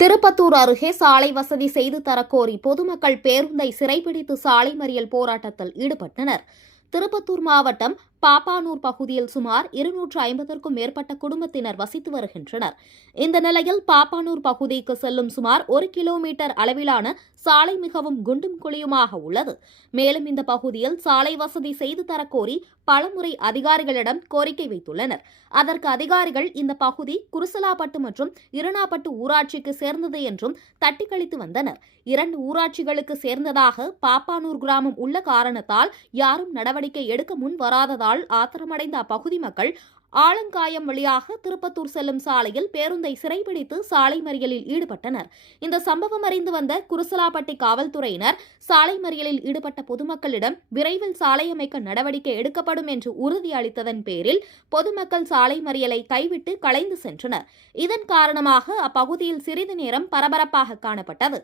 திருப்பத்தூர் அருகே சாலை வசதி செய்து தரக்கோரி பொதுமக்கள் பேருந்தை சிறைபிடித்து சாலை மறியல் போராட்டத்தில் ஈடுபட்டனர். திருப்பத்தூர் மாவட்டம் பாப்பானூர் பகுதியில் சுமார் 250க்கும் மேற்பட்ட குடும்பத்தினர் வசித்து வருகின்றனர். இந்த நிலையில் பாப்பானூர் பகுதிக்கு செல்லும் சுமார் 1 கிலோமீட்டர் அளவிலான சாலை மிகவும் குண்டும் குழியுமாக உள்ளது. மேலும் இந்த பகுதியில் சாலை வசதி செய்து தரக்கோரி பலமுறை அதிகாரிகளிடம் கோரிக்கை வைத்துள்ளனர். அதற்கு அதிகாரிகள் இந்த பகுதி குருசலாப்பட்டு மற்றும் இருனாப்பட்டு ஊராட்சிக்கு சேர்ந்தது என்றும் தட்டி கழித்து வந்தனர். 2 ஊராட்சிகளுக்கு சேர்ந்ததாக பாப்பானூர் கிராமம் உள்ள காரணத்தால் யாரும் நடவடிக்கை எடுக்க முன் வராததால் ஆத்திரமடைந்த அப்பகுதி மக்கள் ஆலங்காயம் வழியாக திருப்பத்தூர் செல்லும் சாலையில் பேருந்தை சிறைபிடித்து சாலை மறியலில் ஈடுபட்டனர். இந்த சம்பவம் அறிந்து வந்த குருசலாப்பட்டி காவல்துறையினர் சாலை மறியலில் ஈடுபட்ட பொதுமக்களிடம் விரைவில் சாலை அமைக்க நடவடிக்கை எடுக்கப்படும் என்று உறுதி அளித்ததன் பேரில் பொதுமக்கள் சாலை மறியலை கைவிட்டு கலைந்து சென்றனர். இதன் காரணமாக அப்பகுதியில் சிறிது நேரம் பரபரப்பாக காணப்பட்டது.